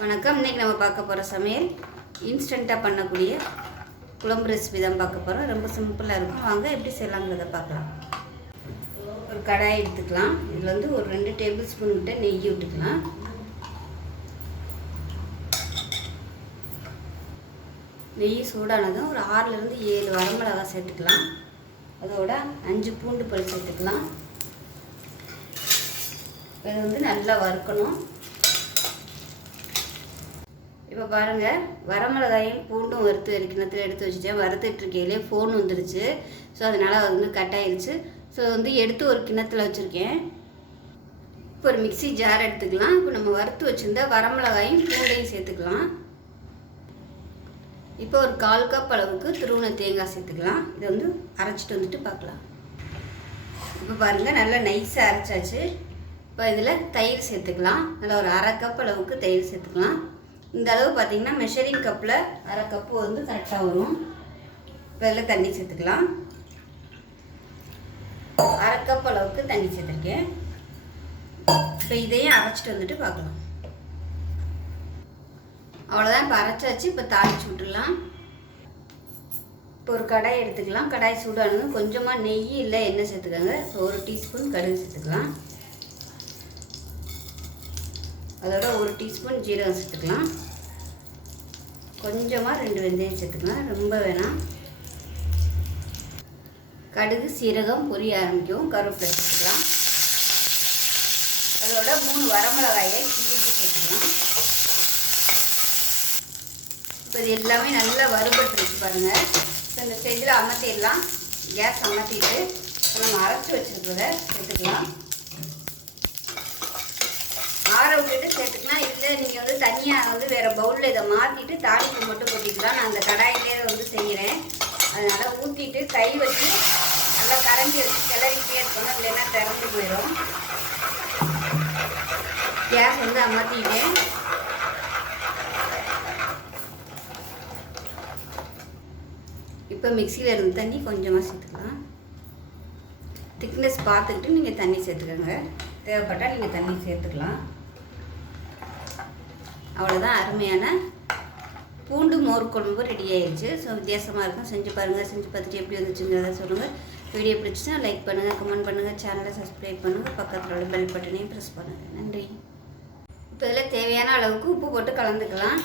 வணக்கம். இன்றைக்கி நம்ம பார்க்க போகிற சமையல் இன்ஸ்டண்ட்டாக பண்ணக்கூடிய குழம்பு ரெசிபி தான் பார்க்க போகிறோம். ரொம்ப சிம்பிளாக இருக்கும். வாங்க எப்படி செய்யலாங்கிறத பார்க்கலாம். ஒரு கடாய் எடுத்துக்கலாம். இதில் வந்து ஒரு 2 டேபிள் ஸ்பூன் கிட்ட நெய் விட்டுக்கலாம். நெய் சூடானதும் ஒரு 6லேருந்து 7 வரமிளகாய் சேர்த்துக்கலாம். அதோட 5 பூண்டு பல் சேர்த்துக்கலாம். இதை வந்து நல்லா வறுக்கணும். இப்போ பாருங்கள், வரமிளகாயும் பூண்டும் வறுத்து கிணத்துல எடுத்து வச்சுட்டேன். வறுத்துட்ருக்கையிலே ஃபோன் வந்துருச்சு. ஸோ அதனால் வந்து கட் ஆயிடுச்சு. ஸோ வந்து எடுத்து ஒரு கிணத்துல வச்சுருக்கேன். இப்போ ஒரு மிக்ஸி ஜார் எடுத்துக்கலாம். இப்போ நம்ம வறுத்து வச்சுருந்தா வரமிளகாயும் பூண்டையும் சேர்த்துக்கலாம். இப்போ ஒரு 1/4 கப் அளவுக்கு துருவின தேங்காய் சேர்த்துக்கலாம். இதை வந்து அரைச்சிட்டு வந்துட்டு பார்க்கலாம். இப்போ பாருங்கள், நல்லா நைஸாக அரைச்சாச்சு. இப்போ இதில் தயிர் சேர்த்துக்கலாம். நல்லா ஒரு 1/2 கப் அளவுக்கு தயிர் சேர்த்துக்கலாம். இந்த அளவு பார்த்திங்கன்னா மெஷரிங் கப்பில் 1/2 கப்பு வந்து கரெக்டாக வரும். இப்போ இதில் தண்ணி சேர்த்துக்கலாம். 1/2 கப் அளவுக்கு தண்ணி சேர்த்துருக்கேன். இப்போ இதையும் அரைச்சிட்டு வந்துட்டு பார்க்கலாம். அவ்வளோதான். இப்போ அரைச்சாச்சு. இப்போ தாளித்து விட்டுடலாம். இப்போ ஒரு கடாய் எடுத்துக்கலாம். கடாய் சூடானதும் கொஞ்சமாக நெய் இல்லை எண்ணெய் சேர்த்துக்கோங்க. இப்போ 1 டீஸ்பூன் கடுகு சேர்த்துக்கலாம். அதோட 1 டீஸ்பூன் ஜீரகம் சேர்த்துக்கலாம். கொஞ்சமாக 2 வெந்தயம் சேர்த்துக்கலாம், ரொம்ப வேணாம். கடுகு சீரகம் பொரிய ஆரம்பிக்கும். கருவேப்பிலை சேர்த்துக்கலாம். அதோட 3 வரமிளகாயை கிள்ளிட்டு சேர்த்துக்கலாம். இப்போ இது எல்லாமே நல்லா வறுபட்டுருச்சு பாருங்கள். இப்போ இந்த ஸ்டேஜில் அமர்த்திடலாம். கேஸ் அமர்த்திட்டு நம்ம அரைச்சி வச்சுருக்கிறத சேர்த்துக்கலாம். ஆற விட்டுட்டு சேர்த்துக்கலாம். இல்லை நீங்கள் வந்து தனியாக வந்து வேறு பவுலில் இதை மாற்றிட்டு தாளிப்பு மட்டும் கொட்டிக்கலாம். நான் அந்த கடாயிலே வந்து செய்கிறேன். அதனால் ஊற்றிட்டு கை வச்சு நல்லா கரண்டி வச்சு கிளறிக்கிட்டே இருக்கணும். இல்லைன்னா திறந்து போயிடும். கேஸ் வந்து அமர்த்திட்டேன். இப்போ மிக்சியில் இருந்து தண்ணி கொஞ்சமாக சேர்த்துக்கலாம். திக்னஸ் பார்த்துக்கிட்டு நீங்கள் தண்ணி சேர்த்துக்கோங்க. தேவைப்பட்டால் நீங்கள் தண்ணி சேர்த்துக்கலாம். அவ்வளோதான். அருமையான பூண்டு மோர் குழம்பு ரெடி ஆயிடுச்சு. ஸோ வித்தியாசமாக இருக்கும். செஞ்சு பாருங்கள். செஞ்சு பார்த்துட்டு எப்படி வந்துச்சுங்கிறத சொல்லுங்கள். வீடியோ பிடிச்சினா லைக் பண்ணுங்கள், கமெண்ட் பண்ணுங்கள், சேனலை சப்ஸ்கிரைப் பண்ணுங்கள், பக்கத்தில் உள்ள பெல் பட்டனையும் ப்ரெஸ் பண்ணுங்கள். நன்றி. இப்போ இதில் தேவையான அளவுக்கு உப்பு போட்டு கலந்துக்கலாம்.